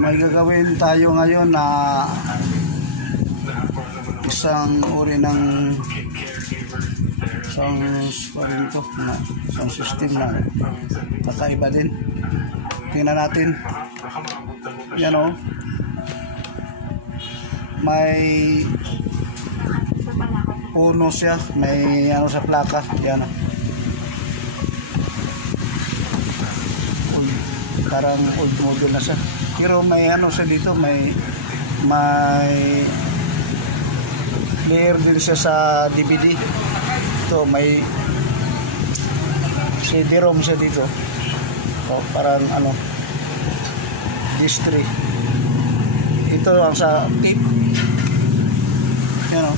May gagawin tayo ngayon na isang uri ng isang system na kakaiba din. Tingnan natin. Yan o. May puno siya. May ano sa plaka. Yan o. Parang old model na siya. Pero may ano siya dito. May player din siya sa DVD. Ito may CD-ROM siya dito. O, parang ano distri. Ito ang sa tape. Yan o.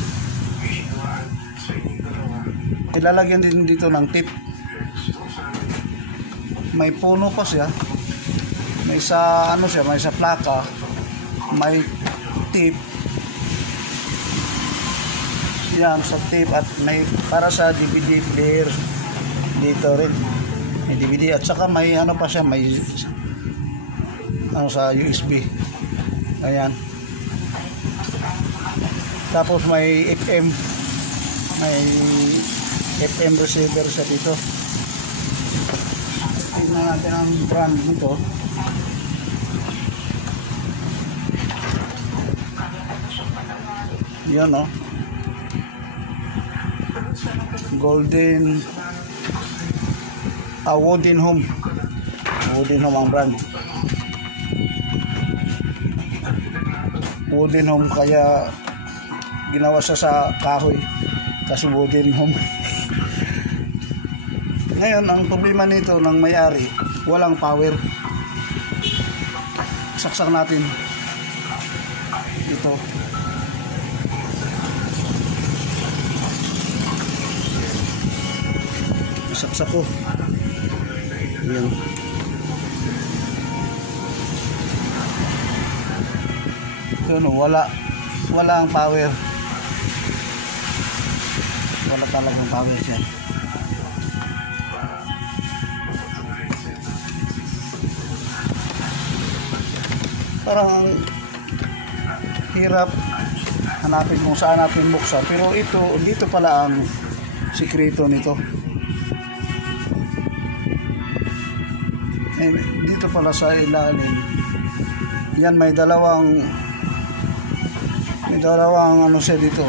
Ilalagyan din dito ng tape. May puno pa siya. May sa ano siya, may sa plaka. May tape. Yan sa tape at may para sa DVD player dito rin. May DVD at saka may ano pa siya, may ano sa USB. Ayan. Tapos may FM. May FM receiver sa dito. Tingnan natin ang brand nito. Yan o. Golden Wooden Home. Wooden Home ang brand. Wooden Home kaya ginawa siya sa kahoy kasi Wooden Home. Ngayon ang problema nito ng may-ari, walang power. Saksak natin ito. Saksak ko. Ayan. Yun, wala ang power. Wala talagang power siya. Parang hirap hanapin kung saan natin buksan. Pero dito pala ang sikreto nito. Dito pala sa ilalim. Yan may dalawang ano siya dito,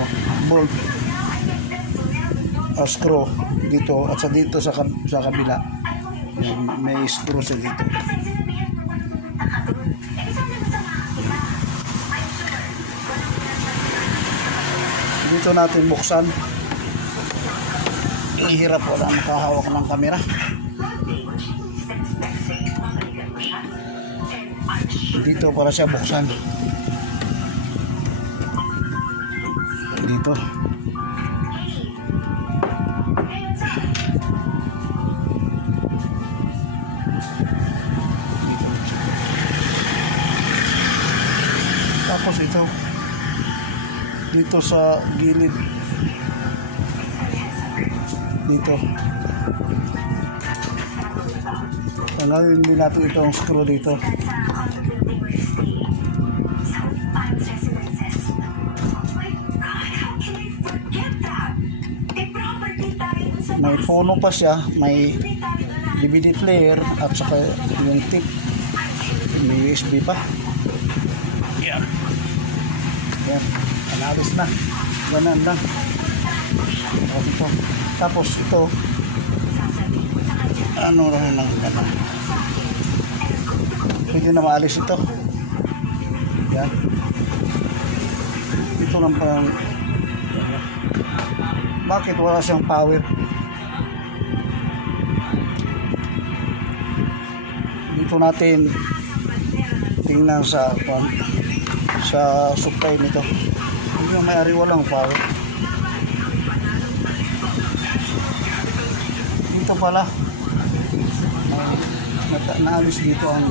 bolt screw dito at dito sa kabila. Yan, may screw siya dito. Dito natin buksan. Hirap, wala makahawak ng kamera. Dito para siya buksan. Dito. Tapos ito. Dito sa gilid. Dito. Tanggalin din natin itong screw dito. May puno pa siya, may DVD player at saka yung tip, may USB pa. Yan. Yan. Analis na. Ganun lang. Tapos ito, ano lang ganun. Pwede na maalis ito. Yan. Ito lang parang, bakit wala siyang power? Dito natin tingnan sa supply nito. Hindi yung may-ari walang power. Dito pala naalis dito ang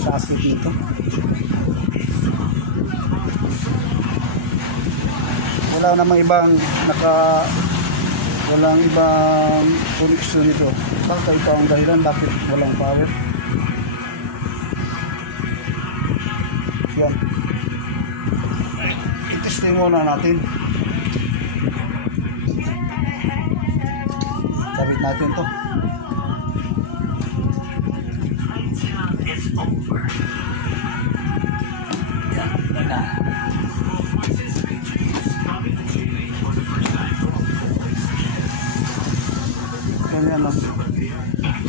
socket nito. Wala namang walang ibang connection nito. Baka ito ang dahilan bakit walang power. yan. I-testing muna natin. Sabit natin to. Yan, yan na. Yan na.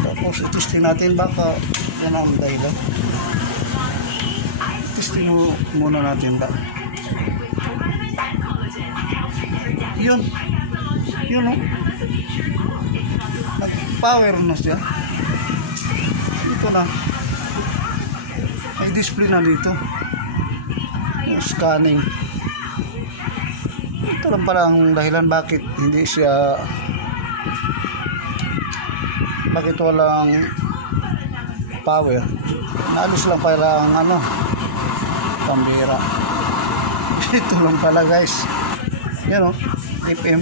Tapos i-testing natin baka yan ang dahilan. Testing muna natin ba. Yun. Yun o. Nag-power na siya. Dito na. May display na dito. Yung scanning. Ito lang pala ang dahilan bakit hindi siya, bakit walang power. Naalis lang pala ang ano, pambira. Ito lang pala guys. Yan o, FM.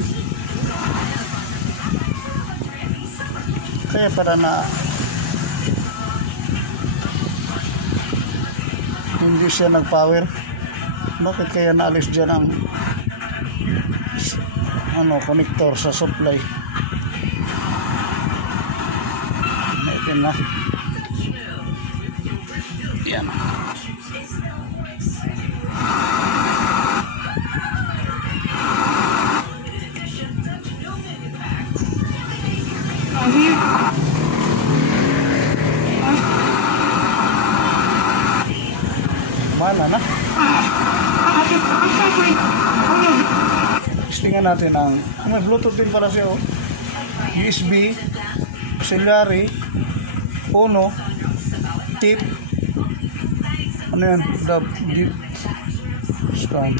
Kaya para na hindi siya nag-power. Bakit kaya naalis dyan ang ano, connector sa supply? Natin na. Yan. Mana na. Testingan natin ang may Bluetooth din pala siya oh. USB, auxiliary, Uno, tip. Ano yan? Deep scan.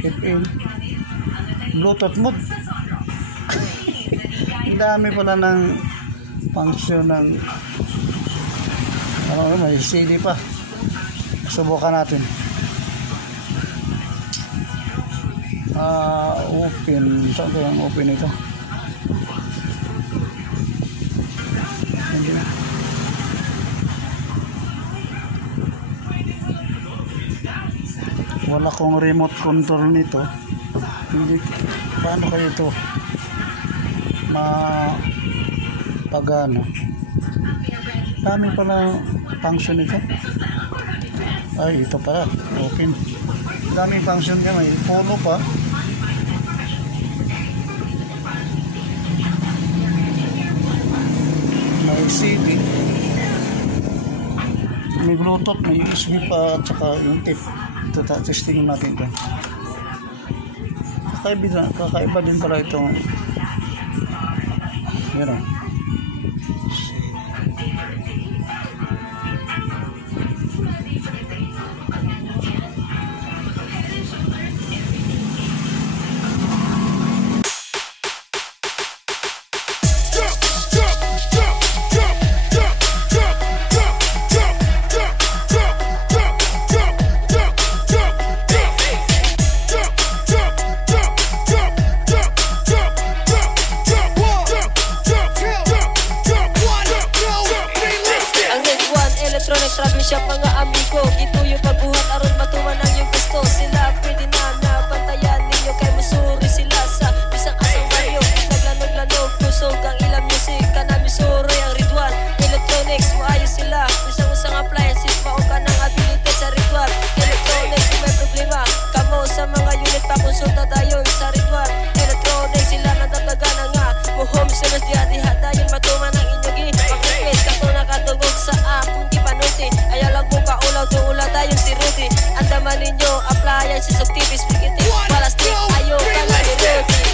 FM. Bluetooth mode. Ang dami pala ng function ng ano, may CD pa. Subukan natin. Open. Saan kaya ang open ito? Hindi na. Wala kong remote control nito. Hindi. Paano kayo ito pagano? Dami pala function ito. Ay, ito pala. Open. Daming function ka. May polo pa. May CD. May Bluetooth. May USB pa. At saka yung tip. Ito, testingin natin ito. Kakaiba din pala itong yun o. Traffic shop mga amigo, gituyo pagbuhat aron matuman ang iyong gusto. Sila pwede na pantayan ninyo kay masuri sila sa bisang asang baryo. Naglanog-lanog, kusog ang ilang music, kanami suri ang Ridwan Electronics, maayos sila. Bisang-usang appliances, maong ka ng ability sa Ridwan Electronics. Kung may problema kamo sa mga unit, pakonsulta tayo sa Ridwan Electronics. Sila nagtataga na nga mo home service diha dayon matuman ang inyong i-request. Kato nakatugog sa akong gipanuti, ayaw lang mo kaulaw tuula tayong si Rudy. Andaman ninyo appliances of TV spaghetti, plastic ayaw ka lang ni Rudy.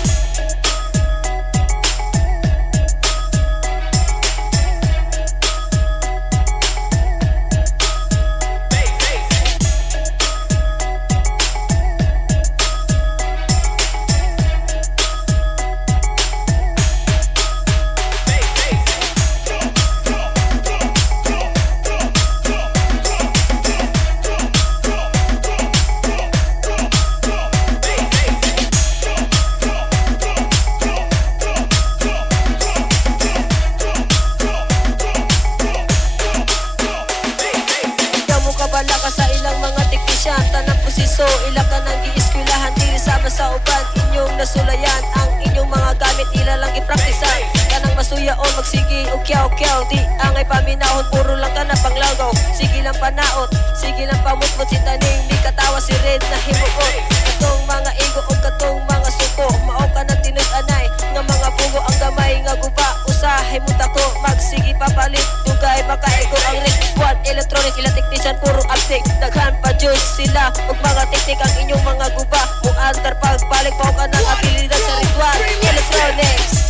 teknisyan, tanang posiso, ila ka nang giiskwilahan, dili sama sa uban, inyong nasulayan, ang inyong mga gamit, ila lang ipraktisan, kanang masuyaon, magsigi, o kyaw-kyaw, di angay paminahon, puro lang ka na panglagaw, sige lang panaot, sige lang pamutmot, si taning, di katawa si Red na himuot, katong mga igo o katong mga suko, mao ka ng tinud-anay, nga mga bugo ang gamay, nga guba, usahay mo tako, magsigi papalit, dugay makaigo ang Red One Electronic, ila teknisyan, puro update, daghan pa Diyos sila, ug mga teknik ang inyong mga guba, kung andar pagbalik pa ka ng abilidad sa Red One Electronics.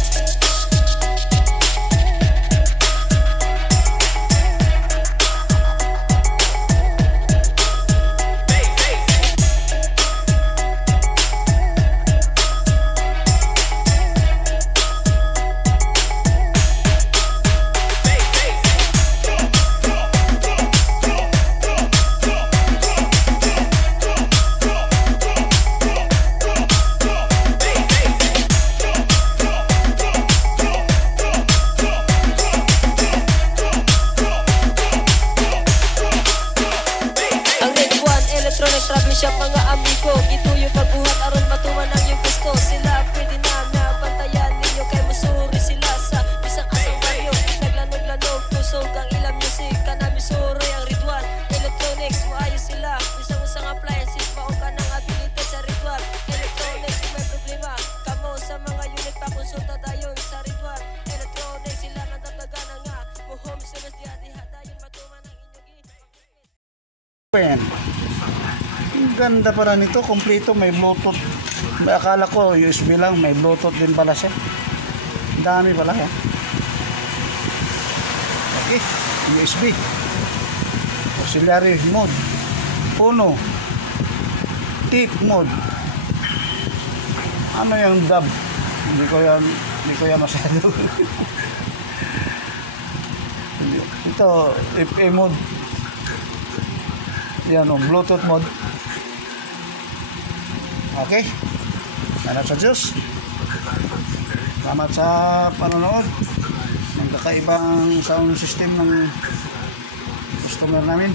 Electronics, travel shop, mga amigo, gituyo pagbuhat aron matuman ang yung gusto, sila pwede na bantayan ninyo, kay masuri sila sa bisang asang baryo, naglanog-lanog kusog ang ilang music, kanami suri ang Red One Electronics, maayos sila, bisang usang appliances, maong ka ng abilidad sa Red One Electronics. Kung may problema kamo sa mga unit, pakonsulta dayon sa Red One Electronics, sila nang tatagana nga mo home service, diha dayon matuman ang inyong Ang ganda pala nito, kompleto, may Bluetooth. May akala ko USB lang, may Bluetooth din pala siya. Ang dami pala yan. Okay, USB. Auxiliary mode. Uno. Tip mode. Ano yung dub? Hindi ko yan masyado. Ito, FA mode. Yan o, Bluetooth mode. Okay. Salamat sa Diyos. Salamat sa panonood ng kakaibang sound system ng customer namin.